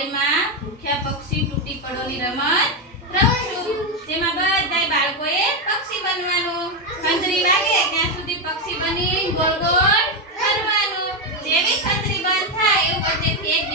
દિવાળીમાં ભૂખ્યા પક્ષી તૂટી પડોની રમત રમશું, જેમાં બધાય બાળકોએ પક્ષી બનવાનું. ખંજરી વાગે ત્યાં સુધી પક્ષી બની ગોળ ગોળ ફરવાનું. જેવી ખંજરી બંધ થાય એવું વચ્ચેથી એક